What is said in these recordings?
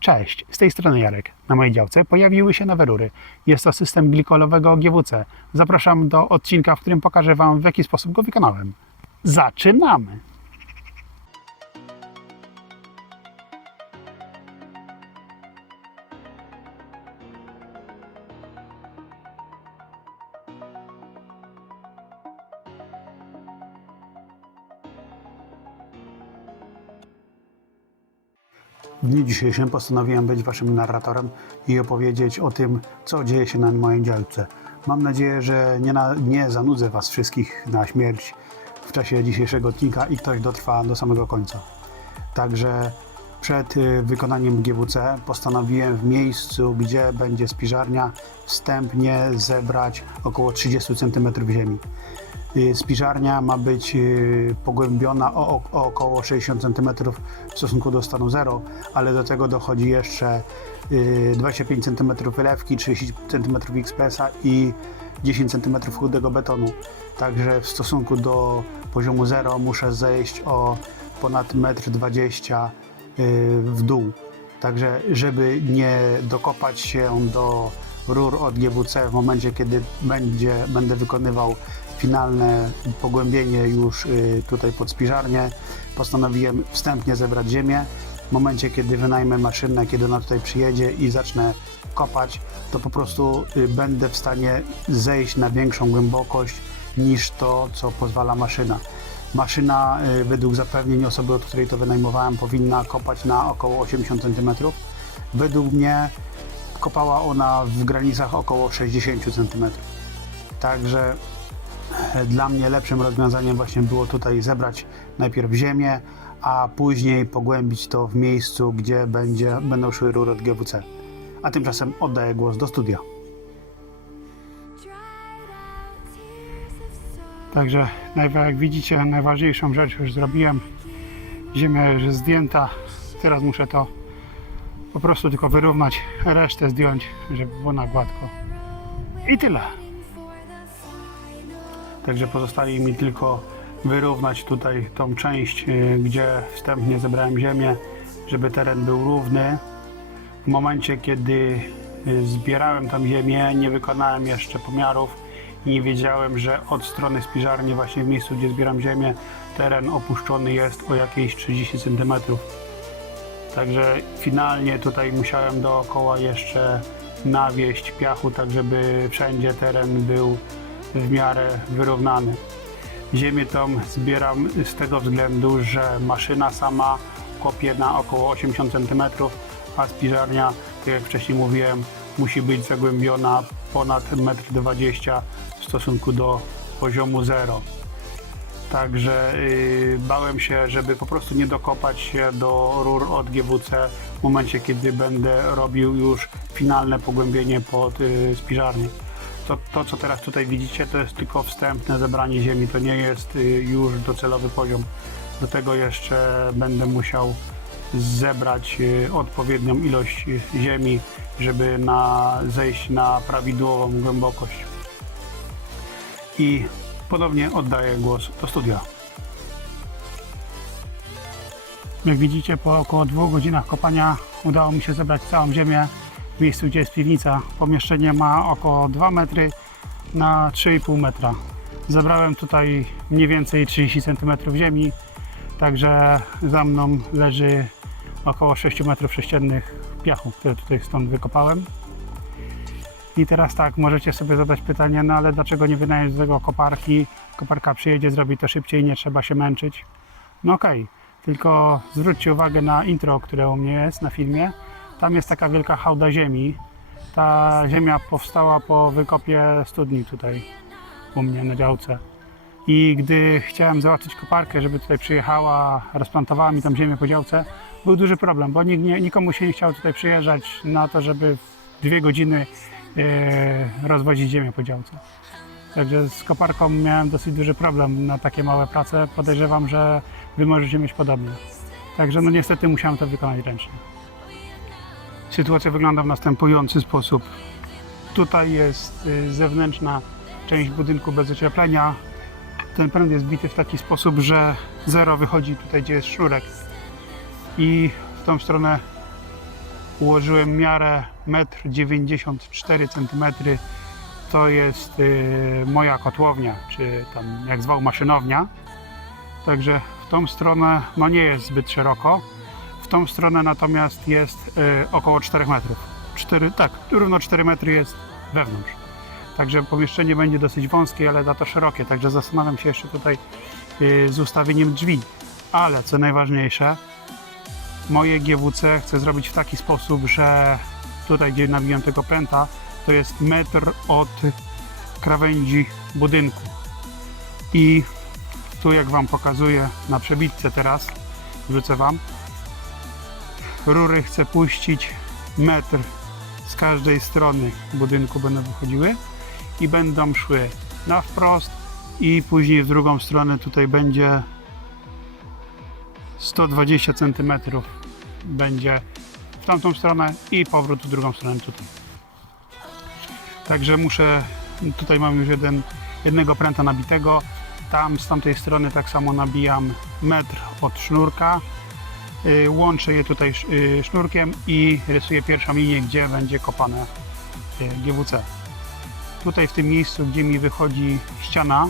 Cześć, z tej strony Jarek. Na mojej działce pojawiły się nowe rury. Jest to system glikolowego GWC. Zapraszam do odcinka, w którym pokażę Wam, w jaki sposób go wykonałem. Zaczynamy! Dniu dzisiejszym postanowiłem być Waszym narratorem i opowiedzieć o tym, co dzieje się na mojej działce. Mam nadzieję, że nie, na, nie zanudzę Was wszystkich na śmierć w czasie dzisiejszego odcinka i ktoś dotrwa do samego końca. Także przed y, wykonaniem GWC postanowiłem w miejscu, gdzie będzie spiżarnia, wstępnie zebrać około 30 cm ziemi. Y, Spiżarnia ma być y, pogłębiona o, o, około 60 cm w stosunku do stanu 0, ale do tego dochodzi jeszcze y, 25 cm wylewki, 30 cm XPS-a i 10 cm chudego betonu. Także w stosunku do poziomu 0 muszę zejść o ponad 1,20 m w dół. Także żeby nie dokopać się do rur od GWC w momencie, kiedy będzie, będę wykonywał finalne pogłębienie już y, tutaj pod spiżarnię, postanowiłem wstępnie zebrać ziemię. W momencie, kiedy wynajmę maszynę, kiedy ona tutaj przyjedzie i zacznę kopać, to po prostu y, będę w stanie zejść na większą głębokość niż to, co pozwala maszyna. Maszyna y, według zapewnień osoby, od której to wynajmowałem, powinna kopać na około 80 cm. Według mnie kopała ona w granicach około 60 cm. Także e, dla mnie lepszym rozwiązaniem właśnie było tutaj zebrać najpierw ziemię, a później pogłębić to w miejscu, gdzie będzie, będą szły rury od GWC. A tymczasem oddaję głos do studia. Także jak widzicie, najważniejszą rzecz już zrobiłem. Ziemia już jest zdjęta. Teraz muszę to po prostu tylko wyrównać, resztę zdjąć, żeby było na gładko. I tyle. Także pozostaje mi tylko wyrównać tutaj tą część, y, gdzie wstępnie zebrałem ziemię, żeby teren był równy. W momencie, kiedy y, zbierałem tam ziemię, nie wykonałem jeszcze pomiarów i nie wiedziałem, że od strony spiżarni, właśnie w miejscu, gdzie zbieram ziemię, teren opuszczony jest o jakieś 30 cm. Także finalnie tutaj musiałem dookoła jeszcze nawieść piachu, tak żeby wszędzie teren był w miarę wyrównany. Ziemię tą zbieram z tego względu, że maszyna sama kopie na około 80 cm, a spiżarnia, tak jak wcześniej mówiłem, musi być zagłębiona ponad 1,20 m w stosunku do poziomu 0. Także yy, bałem się, żeby po prostu nie dokopać się do rur od GWC w momencie, kiedy będę robił już finalne pogłębienie pod yy, spiżarnię. To, to, co teraz tutaj widzicie, to jest tylko wstępne zebranie ziemi, to nie jest yy, już docelowy poziom. Do tego jeszcze będę musiał zebrać yy, odpowiednią ilość ziemi, żeby na, zejść na prawidłową głębokość. I ponownie oddaję głos do studia. Jak widzicie, po około dwóch godzinach kopania udało mi się zebrać całą ziemię w miejscu, gdzie jest piwnica. Pomieszczenie ma około 2 metry na 3,5 metra. Zebrałem tutaj mniej więcej 30 cm ziemi, także za mną leży około 6 metrów sześciennych piachu, które tutaj stąd wykopałem. I teraz tak, możecie sobie zadać pytanie, no ale dlaczego nie wynająć do tego koparki? Koparka przyjedzie, zrobi to szybciej, nie trzeba się męczyć. No okej, tylko zwróćcie uwagę na intro, które u mnie jest na filmie. Tam jest taka wielka hałda ziemi. Ta ziemia powstała po wykopie studni tutaj u mnie na działce. I gdy chciałem załatwić koparkę, żeby tutaj przyjechała, rozplantowała mi tam ziemię po działce, był duży problem, bo nikt nie, nikomu się nie chciał tutaj przyjeżdżać na to, żeby dwie godziny rozwozić ziemię po działce. Także z koparką miałem dosyć duży problem na takie małe prace. Podejrzewam, że Wy możecie mieć podobnie. Także no niestety musiałem to wykonać ręcznie. Sytuacja wygląda w następujący sposób. Tutaj jest y, zewnętrzna część budynku bez ocieplenia. Ten prąd jest bity w taki sposób, że zero wychodzi tutaj, gdzie jest sznurek. I w tą stronę ułożyłem miarę 1,94 cm. To jest y, moja kotłownia, czy tam jak zwał maszynownia. Także w tą stronę no nie jest zbyt szeroko. W tą stronę natomiast jest y, około 4 metrów. 4, tak, równo 4 metry jest wewnątrz. Także pomieszczenie będzie dosyć wąskie, ale za to szerokie. Także zastanawiam się jeszcze tutaj y, z ustawieniem drzwi. Ale co najważniejsze, moje GWC chcę zrobić w taki sposób, że tutaj gdzie nawijam tego pęta, to jest metr od krawędzi budynku. I tu jak Wam pokazuję na przebitce teraz, wrzucę Wam, rury chcę puścić metr z każdej strony budynku będą wychodziły i będą szły na wprost i później w drugą stronę tutaj będzie 120 cm będzie w tamtą stronę i powrót w drugą stronę tutaj. Także muszę, tutaj mam już jeden, jednego pręta nabitego, tam z tamtej strony tak samo nabijam metr od sznurka, Y, łączę je tutaj y, sznurkiem i rysuję pierwszą linię, gdzie będzie kopane y, GWC. Tutaj w tym miejscu, gdzie mi wychodzi ściana,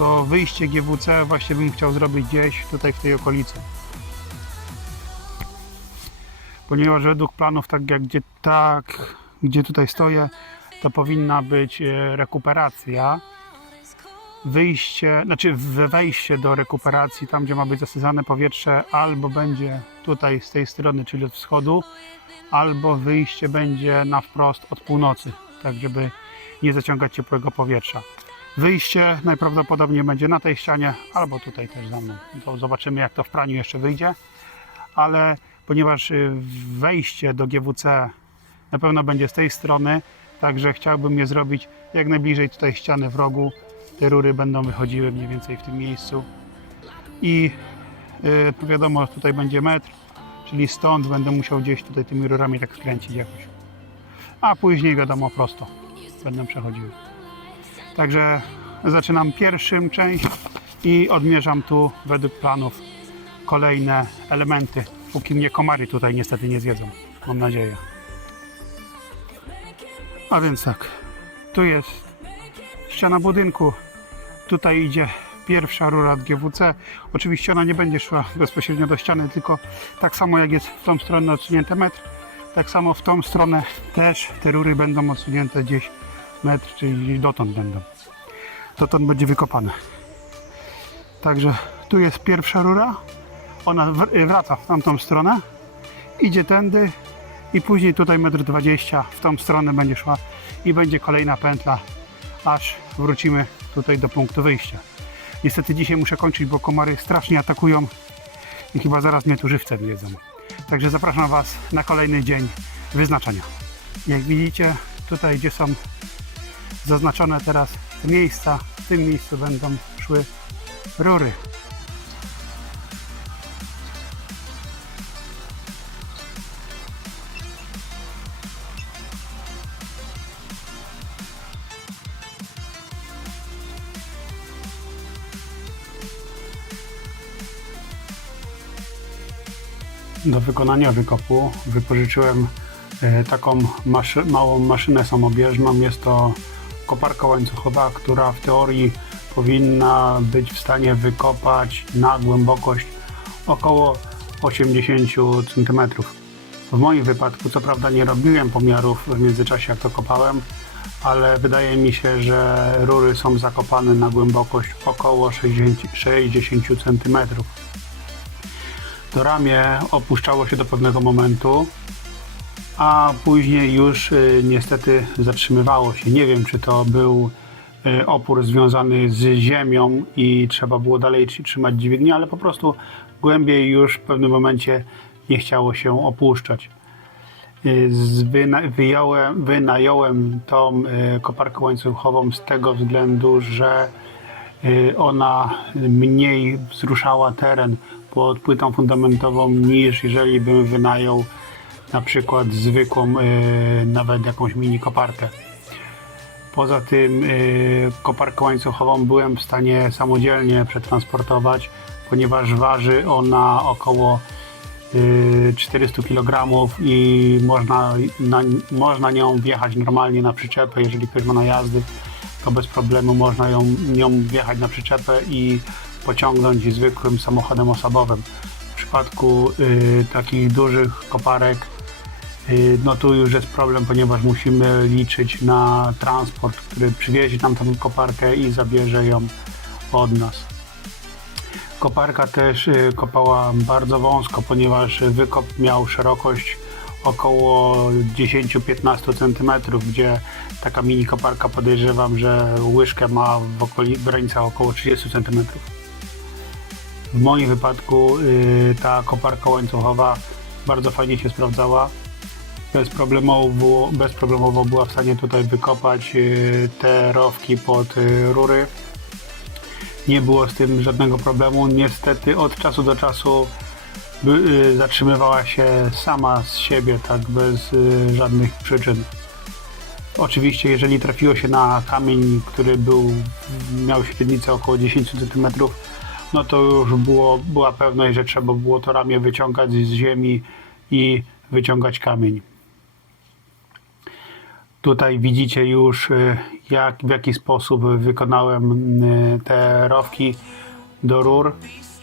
to wyjście GWC właśnie bym chciał zrobić gdzieś tutaj w tej okolicy. Ponieważ według planów, tak jak gdzie, tak, gdzie tutaj stoję, to powinna być e, rekuperacja. Wyjście, znaczy we- wejście do rekuperacji, tam gdzie ma być zasysane powietrze, albo będzie tutaj z tej strony, czyli od wschodu, albo wyjście będzie na wprost od północy, tak żeby nie zaciągać ciepłego powietrza. Wyjście najprawdopodobniej będzie na tej ścianie, albo tutaj też za mną. To zobaczymy, jak to w praniu jeszcze wyjdzie. Ale ponieważ y, wejście do GWC na pewno będzie z tej strony, także chciałbym je zrobić jak najbliżej tutaj ściany w rogu. Te rury będą wychodziły mniej więcej w tym miejscu. I y, tu wiadomo, tutaj będzie metr, czyli stąd będę musiał gdzieś tutaj tymi rurami tak skręcić jakoś. A później wiadomo prosto będą przechodziły. Także zaczynam pierwszym część i odmierzam tu według planów kolejne elementy, póki mnie komary tutaj niestety nie zjedzą. Mam nadzieję. A więc tak, tu jest ściana budynku. Tutaj idzie pierwsza rura od GWC. Oczywiście ona nie będzie szła bezpośrednio do ściany, tylko tak samo jak jest w tą stronę odsunięte metr, tak samo w tą stronę też te rury będą odsunięte gdzieś metr, czyli dotąd będą. Dotąd będzie wykopane. Także tu jest pierwsza rura, ona wr- wraca w tamtą stronę, idzie tędy i później tutaj 1,20 m w tą stronę będzie szła i będzie kolejna pętla, aż wrócimy tutaj do punktu wyjścia. Niestety dzisiaj muszę kończyć, bo komary strasznie atakują i chyba zaraz mnie tu żywcem jedzą. Także zapraszam Was na kolejny dzień wyznaczania. Jak widzicie, tutaj gdzie są zaznaczone teraz te miejsca, w tym miejscu będą szły rury. Do wykonania wykopu wypożyczyłem e, taką maszy małą maszynę samobieżną. Jest to koparka łańcuchowa, która w teorii powinna być w stanie wykopać na głębokość około 80 cm. W moim wypadku, co prawda, nie robiłem pomiarów w międzyczasie, jak to kopałem, ale wydaje mi się, że rury są zakopane na głębokość około 60, 60 cm. To ramię opuszczało się do pewnego momentu, a później już y, niestety zatrzymywało się. Nie wiem, czy to był y, opór związany z ziemią i trzeba było dalej trzy- trzymać dźwignię, ale po prostu głębiej już w pewnym momencie nie chciało się opuszczać. Y, wyna- Wyjąłem, wynająłem tą koparkę łańcuchową z tego względu, że ona mniej wzruszała teren pod płytą fundamentową niż jeżeli bym wynajął na przykład zwykłą, y, nawet jakąś mini koparkę. Poza tym y, koparkę łańcuchową byłem w stanie samodzielnie przetransportować, ponieważ waży ona około y, 400 kg i można, na, można nią wjechać normalnie na przyczepę, jeżeli ktoś ma najazdy, to bez problemu można ją, nią wjechać na przyczepę i pociągnąć zwykłym samochodem osobowym. W przypadku y, takich dużych koparek no tu już jest problem, ponieważ musimy liczyć na transport, który przywiezie nam tą koparkę i zabierze ją od nas. Koparka też y, kopała bardzo wąsko, ponieważ wykop miał szerokość około 10-15 cm, gdzie taka mini koparka podejrzewam, że łyżkę ma w, okoli, w granicach około 30 cm. W moim wypadku y, ta koparka łańcuchowa bardzo fajnie się sprawdzała bezproblemowo, bezproblemowo była w stanie tutaj wykopać y, te rowki pod y, rury. Nie było z tym żadnego problemu. Niestety od czasu do czasu y, zatrzymywała się sama z siebie, tak bez żadnych przyczyn. Oczywiście, jeżeli trafiło się na kamień, który był, miał średnicę około 10 cm, no to już było, była pewność, że trzeba było to ramię wyciągać z ziemi i wyciągać kamień. Tutaj widzicie już y, jak, w jaki sposób wykonałem y, te rowki do rur.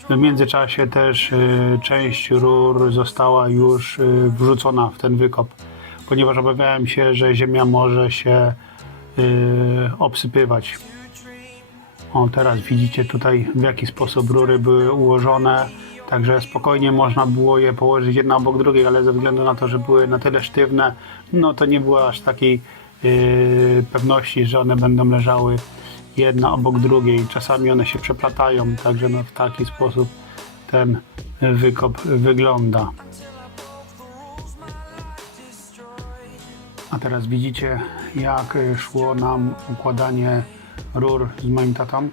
W międzyczasie też y, część rur została już wrzucona w ten wykop, ponieważ obawiałem się, że ziemia może się obsypywać. O, teraz widzicie tutaj w jaki sposób rury były ułożone Także spokojnie można było je położyć jedna obok drugiej, ale ze względu na to, że były na tyle sztywne, no to nie było aż takiej yy, pewności, że one będą leżały jedna obok drugiej. Czasami one się przeplatają, także no w taki sposób ten wykop wygląda. A teraz widzicie jak szło nam układanie rur z moim tatą.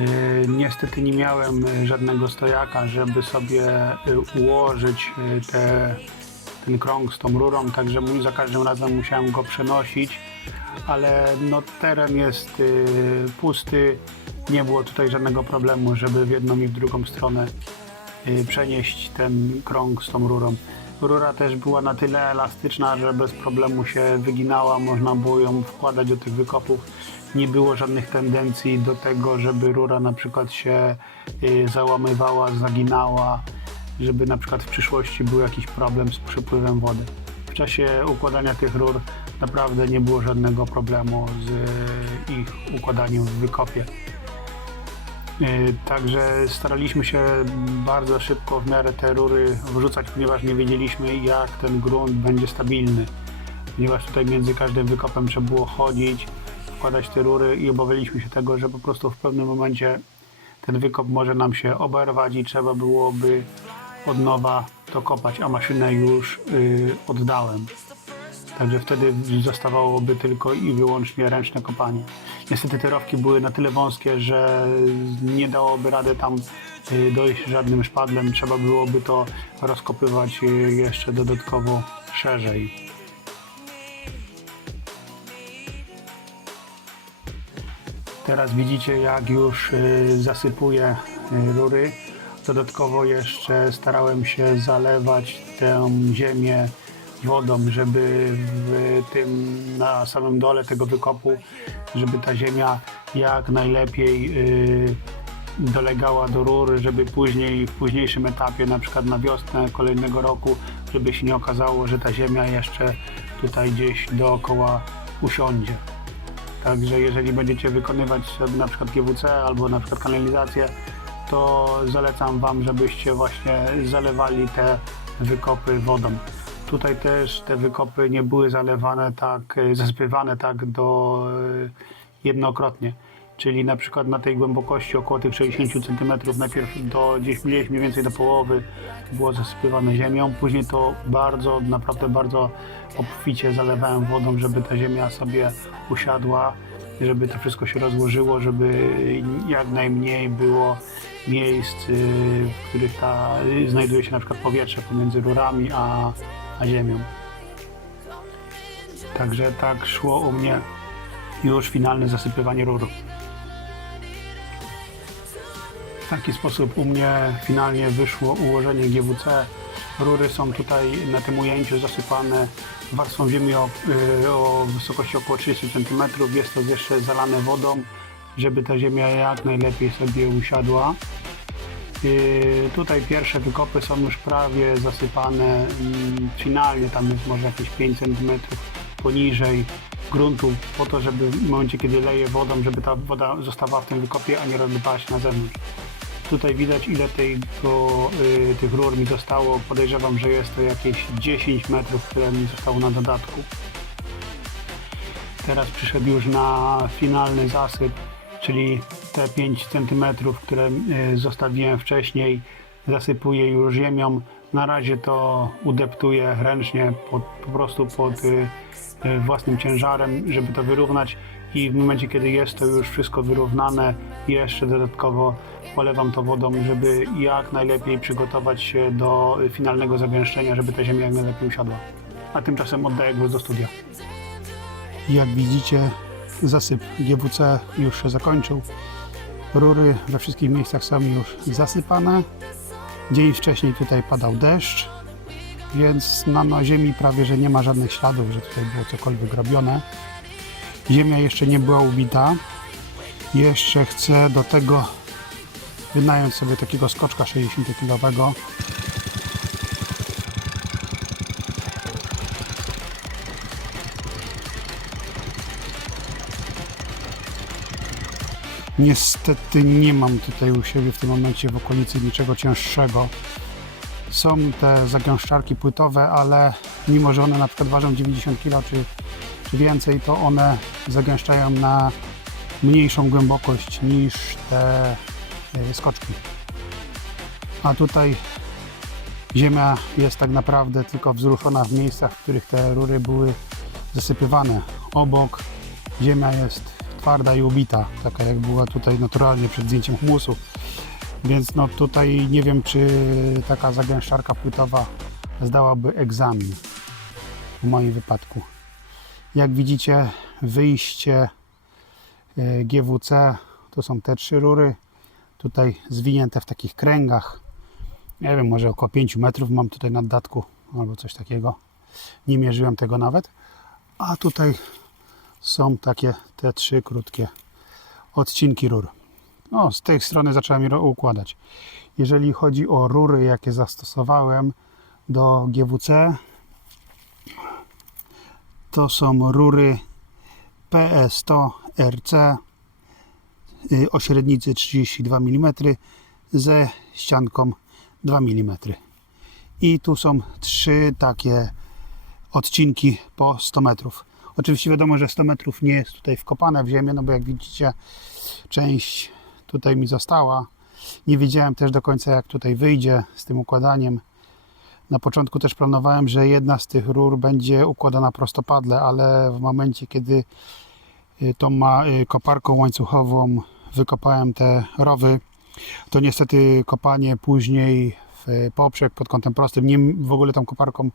Y, niestety nie miałem y, żadnego stojaka, żeby sobie y, ułożyć te, ten krąg z tą rurą, także za każdym razem musiałem go przenosić, ale no, teren jest pusty, nie było tutaj żadnego problemu, żeby w jedną i w drugą stronę przenieść ten krąg z tą rurą. Rura też była na tyle elastyczna, że bez problemu się wyginała, można było ją wkładać do tych wykopów nie było żadnych tendencji do tego, żeby rura na przykład się y, załamywała, zaginała, żeby na przykład w przyszłości był jakiś problem z przepływem wody. W czasie układania tych rur naprawdę nie było żadnego problemu z y, ich układaniem w wykopie. Y, także staraliśmy się bardzo szybko w miarę te rury wrzucać, ponieważ nie wiedzieliśmy jak ten grunt będzie stabilny. Ponieważ tutaj między każdym wykopem trzeba było chodzić, wkładać te rury i obawialiśmy się tego, że po prostu w pewnym momencie ten wykop może nam się oberwać i trzeba byłoby od nowa to kopać, a maszynę już yy, oddałem. Także wtedy zostawałoby tylko i wyłącznie ręczne kopanie. Niestety te rowki były na tyle wąskie, że nie dałoby rady tam y, dojść żadnym szpadlem. Trzeba byłoby to rozkopywać y, jeszcze dodatkowo szerzej. Teraz widzicie jak już y, zasypuję rury. Dodatkowo jeszcze starałem się zalewać tę ziemię wodą, żeby w tym na samym dole tego wykopu, żeby ta ziemia jak najlepiej y, dolegała do rury, żeby później w późniejszym etapie, na przykład na wiosnę kolejnego roku, żeby się nie okazało, że ta ziemia jeszcze tutaj gdzieś dookoła usiądzie. Także jeżeli będziecie wykonywać sobie na przykład GWC albo na przykład kanalizację, to zalecam Wam, żebyście właśnie zalewali te wykopy wodą. Tutaj też te wykopy nie były zalewane tak, zasypywane tak do jednokrotnie. Czyli na przykład na tej głębokości około tych 60 cm najpierw do gdzieś, mniej więcej do połowy było zasypywane ziemią, później to bardzo, naprawdę bardzo obficie zalewałem wodą, żeby ta ziemia sobie usiadła, żeby to wszystko się rozłożyło, żeby jak najmniej było miejsc, y, w których ta, znajduje się na przykład powietrze pomiędzy rurami a, a ziemią. Także tak szło u mnie już finalne zasypywanie rur. W taki sposób u mnie finalnie wyszło ułożenie GWC Rury są tutaj na tym ujęciu zasypane warstwą ziemi o, y, o wysokości około 30 cm. Jest to jeszcze zalane wodą, żeby ta ziemia jak najlepiej sobie usiadła. Yy, Tutaj pierwsze wykopy są już prawie zasypane. Finalnie tam jest może jakieś 5 cm poniżej gruntu, po to, żeby w momencie, kiedy leje wodą, żeby ta woda zostawała w tym wykopie, a nie rozlewała się na zewnątrz. Tutaj widać, ile tego, y, tych rur mi zostało. Podejrzewam, że jest to jakieś 10 metrów, które mi zostało na dodatku. Teraz przyszedł już na finalny zasyp, czyli te 5 cm, które y, zostawiłem wcześniej, zasypuję już ziemią. Na razie to udeptuję ręcznie, pod, po prostu pod y, y, własnym ciężarem, żeby to wyrównać. I w momencie, kiedy jest to już wszystko wyrównane, jeszcze dodatkowo polewam to wodą, żeby jak najlepiej przygotować się do finalnego zagęszczenia, żeby ta ziemia jak najlepiej usiadła. A tymczasem oddaję głos do studia. Jak widzicie, zasyp GWC już się zakończył. Rury we wszystkich miejscach są już zasypane. Dzień wcześniej tutaj padał deszcz, więc na, na ziemi prawie że nie ma żadnych śladów, że tutaj było cokolwiek robione. Ziemia jeszcze nie była ubita. Jeszcze chcę do tego wynająć sobie takiego skoczka 60-kilowego. Niestety nie mam tutaj u siebie w tym momencie w okolicy niczego cięższego. Są te zagęszczarki płytowe, ale mimo, że one na przykład ważą 90 kg czy, czy więcej, to one zagęszczają na mniejszą głębokość niż te y, skoczki. A tutaj ziemia jest tak naprawdę tylko wzruszona w miejscach, w których te rury były zasypywane. Obok ziemia jest twarda i ubita, taka jak była tutaj naturalnie przed zdjęciem humusu. Więc no tutaj nie wiem, czy taka zagęszczarka płytowa zdałaby egzamin w moim wypadku. Jak widzicie, wyjście e, GWC to są te trzy rury. Tutaj zwinięte w takich kręgach. Nie wiem, może około 5 metrów mam tutaj nad datku albo coś takiego. Nie mierzyłem tego nawet. A tutaj są takie te trzy krótkie odcinki rur. No, z tej strony zacząłem je układać. Jeżeli chodzi o rury, jakie zastosowałem do GWC, to są rury PE100 RC y, o średnicy 32 mm ze ścianką 2 mm. I tu są trzy takie odcinki po 100 metrów. Oczywiście wiadomo, że 100 metrów nie jest tutaj wkopane w ziemię, no bo jak widzicie, część tutaj mi została. Nie wiedziałem też do końca, jak tutaj wyjdzie z tym układaniem. Na początku też planowałem, że jedna z tych rur będzie układana prostopadle, ale w momencie, kiedy y, tą ma y, koparką łańcuchową wykopałem te rowy, to niestety kopanie później w poprzek pod kątem prostym nie, w ogóle tą koparką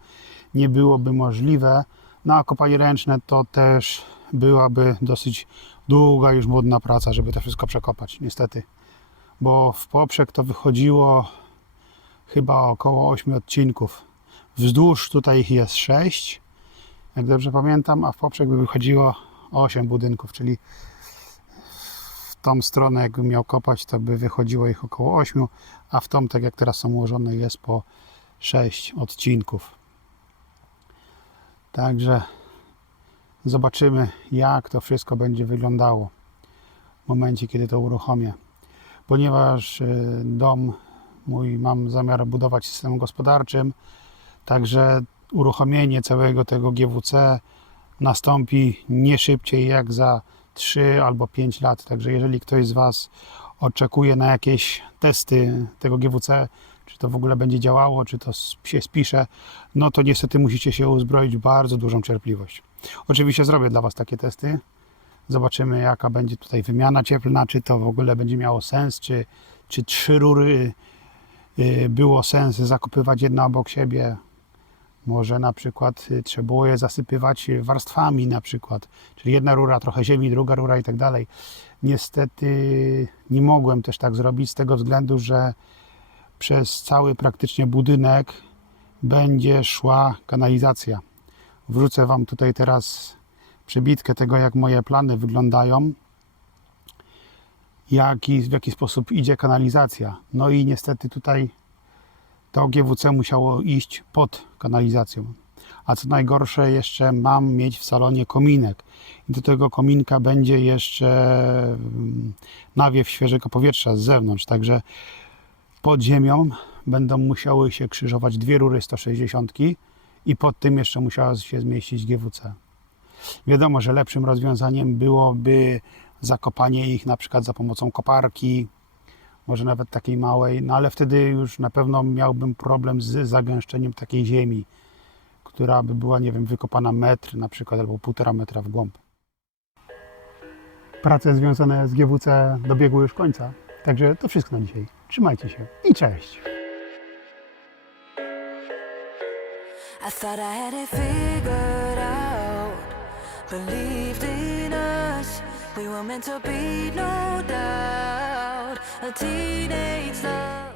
nie byłoby możliwe. No a kopanie ręczne to też byłaby dosyć długa już młodna praca, żeby to wszystko przekopać, niestety. Bo w poprzek to wychodziło chyba około 8 odcinków. Wzdłuż tutaj ich jest 6, jak dobrze pamiętam, a w poprzek by wychodziło 8 budynków, czyli w tą stronę jakbym miał kopać, to by wychodziło ich około 8, a w tą, tak jak teraz są ułożone, jest po 6 odcinków. Także zobaczymy, jak to wszystko będzie wyglądało w momencie, kiedy to uruchomię. Ponieważ y, dom mój mam zamiar budować systemem gospodarczym, także uruchomienie całego tego GWC nastąpi nie szybciej jak za 3 albo 5 lat. Także jeżeli ktoś z Was oczekuje na jakieś testy tego GWC, czy to w ogóle będzie działało, czy to się spisze, no to niestety musicie się uzbroić bardzo dużą cierpliwość. Oczywiście zrobię dla Was takie testy. Zobaczymy, jaka będzie tutaj wymiana cieplna, czy to w ogóle będzie miało sens, czy, czy trzy rury y, było sens zakopywać jedna obok siebie. Może na przykład y, trzeba było je zasypywać warstwami na przykład, czyli jedna rura, trochę ziemi, druga rura i tak dalej. Niestety nie mogłem też tak zrobić z tego względu, że przez cały praktycznie budynek będzie szła kanalizacja. Wrzucę Wam tutaj teraz przebitkę tego, jak moje plany wyglądają, jaki, w jaki sposób idzie kanalizacja. No i niestety tutaj to GWC musiało iść pod kanalizacją. A co najgorsze, jeszcze mam mieć w salonie kominek. I do tego kominka będzie jeszcze mm, nawiew świeżego powietrza z zewnątrz. Także pod ziemią będą musiały się krzyżować dwie rury 160 i pod tym jeszcze musiała się zmieścić GWC. Wiadomo, że lepszym rozwiązaniem byłoby zakopanie ich na przykład za pomocą koparki, może nawet takiej małej, no ale wtedy już na pewno miałbym problem z zagęszczeniem takiej ziemi, która by była, nie wiem, wykopana metr na przykład albo półtora metra w głąb. Prace związane z GWC dobiegły już końca, także to wszystko na dzisiaj. Trzymajcie się i cześć! I thought I had it figured out. Believed in us. We were meant to be, no doubt. A teenage love.